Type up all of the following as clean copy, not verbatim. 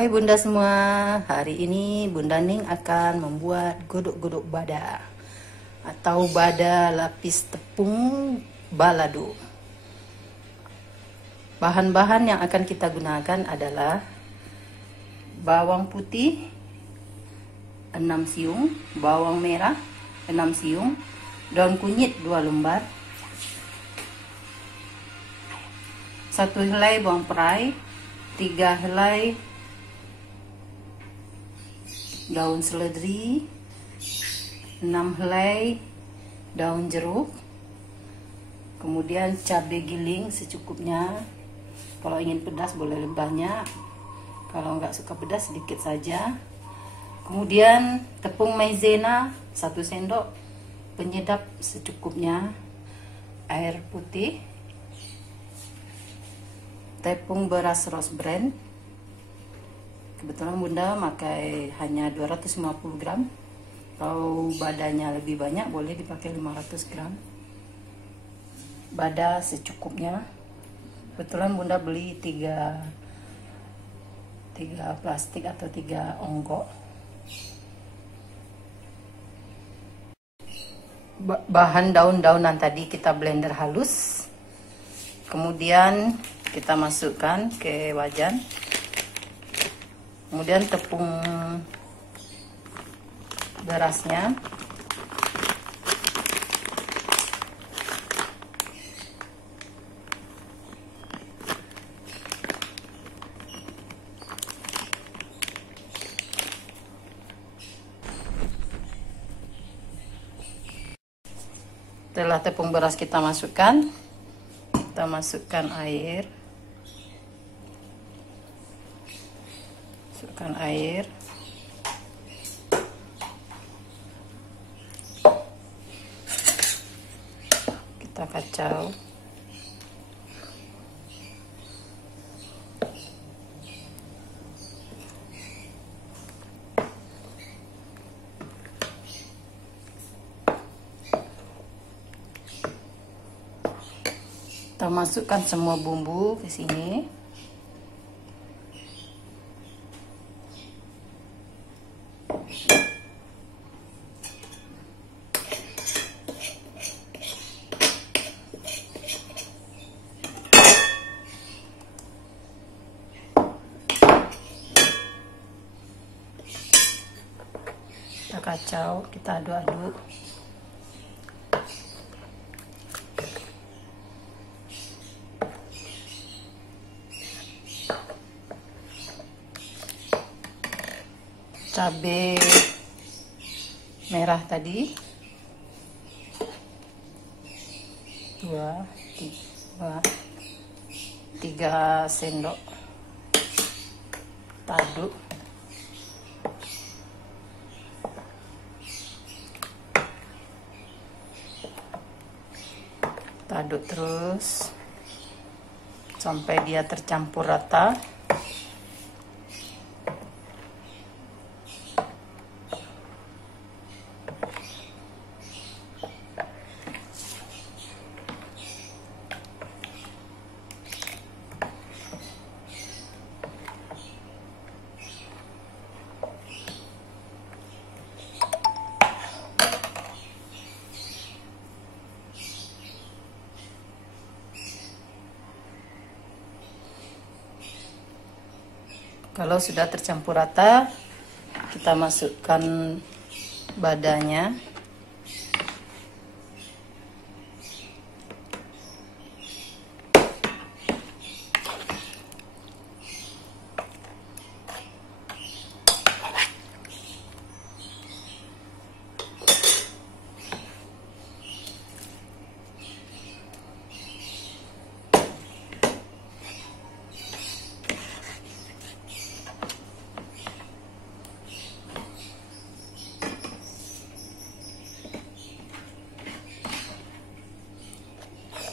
Hai Bunda semua, hari ini Bunda Ning akan membuat godok-godok bada atau bada lapis tepung balado. Bahan-bahan yang akan kita gunakan adalah bawang putih 6 siung, bawang merah 6 siung, daun kunyit 2 lembar, 1 helai bawang perai, 3 helai daun seledri, 6 helai daun jeruk, kemudian cabai giling secukupnya. Kalau ingin pedas boleh lebih banyak, kalau nggak suka pedas sedikit saja. Kemudian tepung maizena 1 sendok, penyedap secukupnya, air putih, tepung beras rose bran. Kebetulan Bunda pakai hanya 250 gram. Kalau badanya lebih banyak boleh dipakai 500 gram. Bada secukupnya. Kebetulan Bunda beli 3 plastik atau 3 onggok. Bahan daun-daunan tadi kita blender halus. Kemudian kita masukkan ke wajan. Kemudian tepung berasnya, setelah tepung beras kita masukkan air. Kita kacau. Kita masukkan semua bumbu ke sini. Kita kacau, kita aduk-aduk. Cabai merah tadi 3 sendok, kita aduk. Kita aduk terus sampai dia tercampur rata. Kalau sudah tercampur rata, kita masukkan badanya.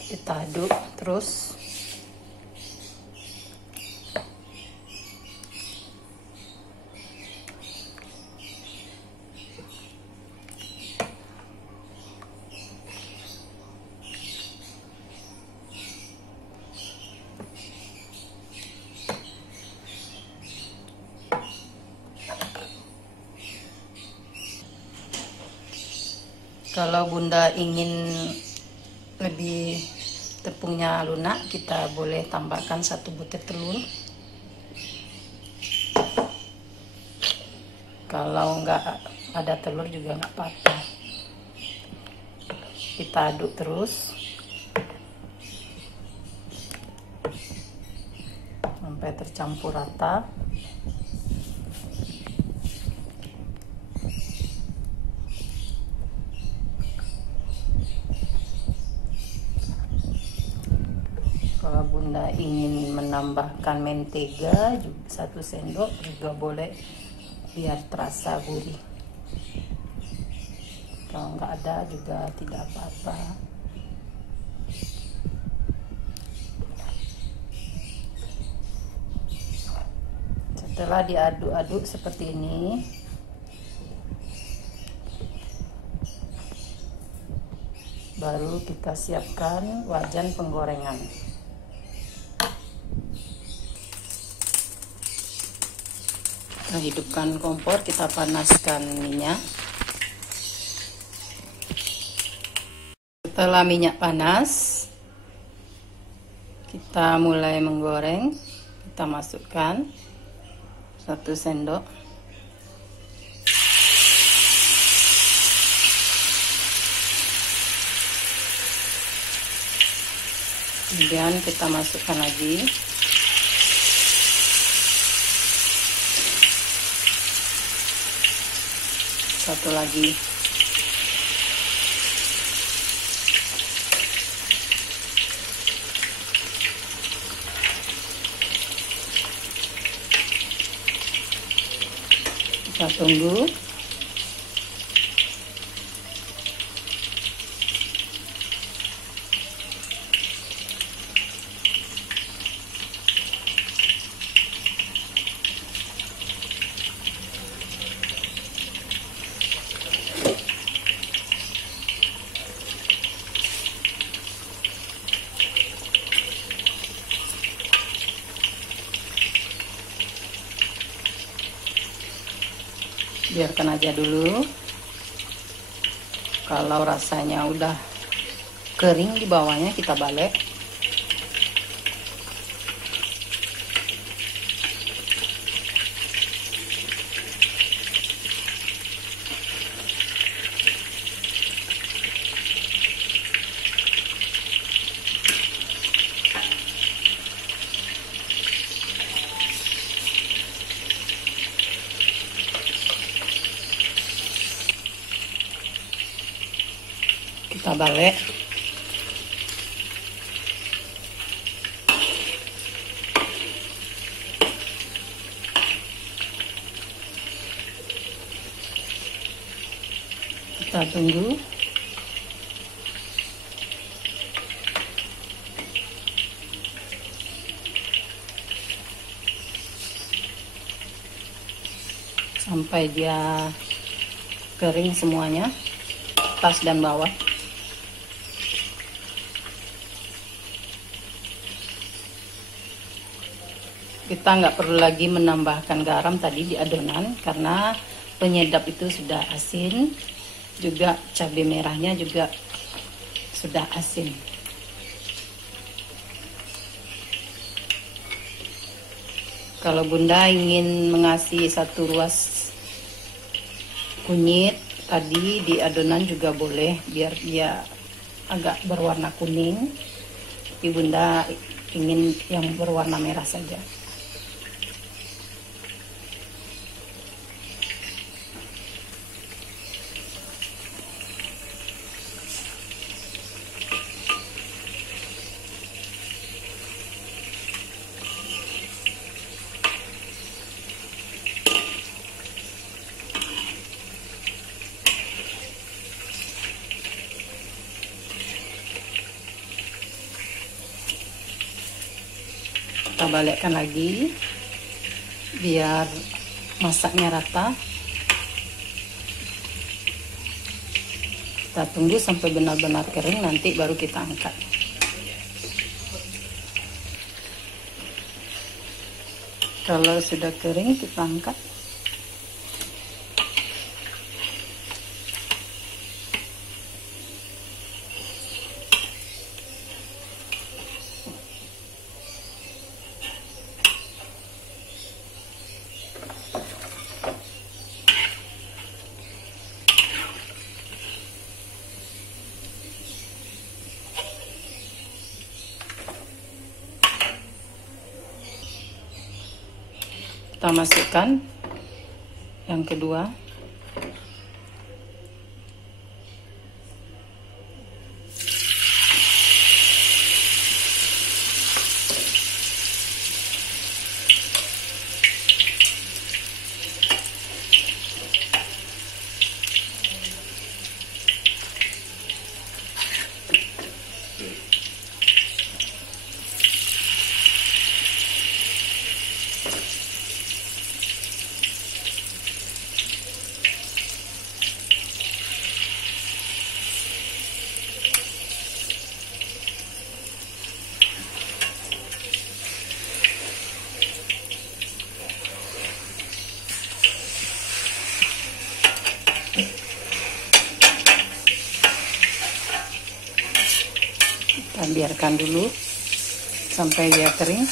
Kita aduk terus. Kalau Bunda ingin lebih tepungnya lunak, kita boleh tambahkan 1 butir telur. Kalau nggak ada telur juga nggak apa-apa. Kita aduk terus sampai tercampur rata. Kalau Bunda ingin menambahkan mentega juga 1 sendok juga boleh, biar terasa gurih. Kalau nggak ada juga tidak apa-apa. Setelah diaduk-aduk seperti ini, baru kita siapkan wajan penggorengan. Kita hidupkan kompor, kita panaskan minyak. Setelah minyak panas, kita mulai menggoreng. Kita masukkan 1 sendok. Kemudian kita masukkan lagi 1 lagi. Kita tunggu. Biarkan aja dulu. Kalau rasanya udah kering di bawahnya, kita balik. Kita balik. Kita tunggu. Sampai dia kering semuanya, atas dan bawah. Kita nggak perlu lagi menambahkan garam tadi di adonan, karena penyedap itu sudah asin, juga cabai merahnya juga sudah asin. Kalau Bunda ingin mengasih 1 ruas kunyit tadi di adonan juga boleh, biar dia agak berwarna kuning. Tapi Bunda ingin yang berwarna merah saja. Kita balikkan lagi biar masaknya rata. Kita tunggu sampai benar-benar kering, nanti baru kita angkat. Kalau sudah kering, kita angkat. kita masukkan yang kedua. Kita biarkan dulu sampai dia kering.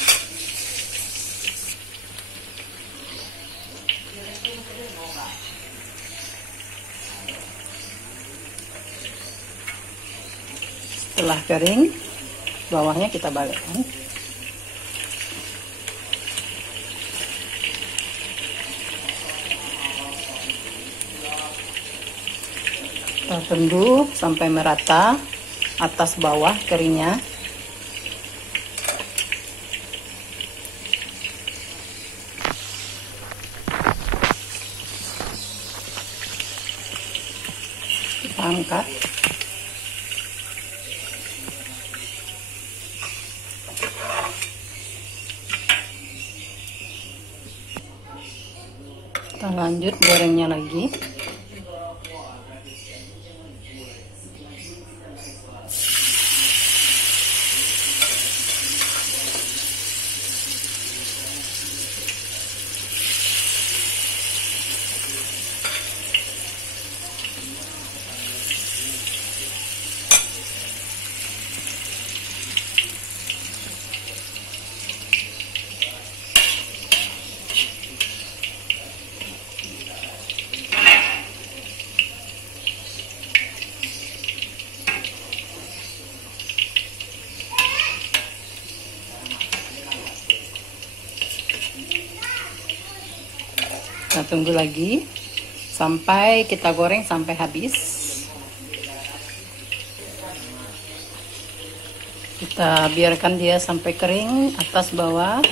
Setelah kering, bawahnya kita balikkan. Kita tunggu sampai merata atas bawah keringnya. Kita angkat. Kita lanjut gorengnya lagi. Kita tunggu lagi sampai kita goreng sampai habis. Kita biarkan dia sampai kering atas bawah.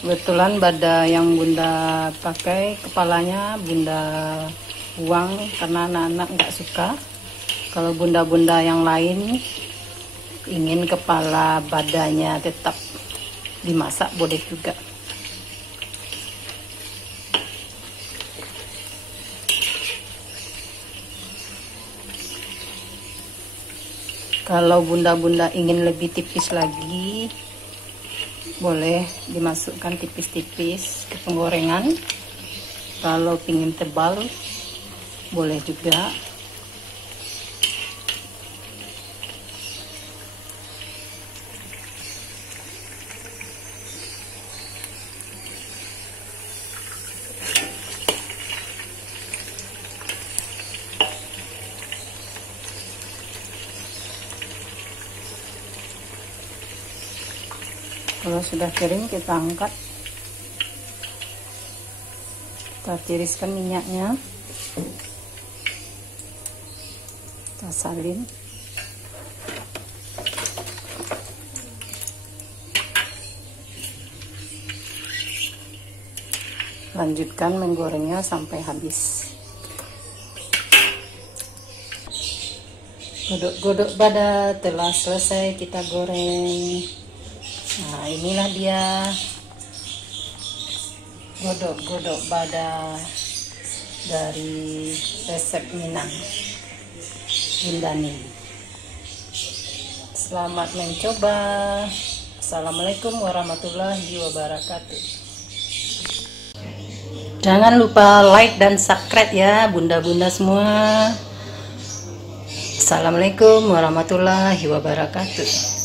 Kebetulan bada yang bunda pakai kepalanya bunda buang karena anak-anak nggak suka. Kalau bunda-bunda yang lain ingin kepala badanya tetap dimasak, boleh juga. Kalau bunda-bunda ingin lebih tipis lagi, boleh dimasukkan tipis-tipis ke penggorengan. Kalau ingin tebal, boleh juga. Kalau sudah kering kita angkat, kita tiriskan minyaknya, kita salin. Lanjutkan menggorengnya sampai habis. Godok-godok bada telah selesai kita goreng. Nah, inilah dia godok-godok bada dari resep Minang Bundani. Selamat mencoba. Assalamualaikum warahmatullahi wabarakatuh. Jangan lupa like dan subscribe ya bunda-bunda semua. Assalamualaikum warahmatullahi wabarakatuh.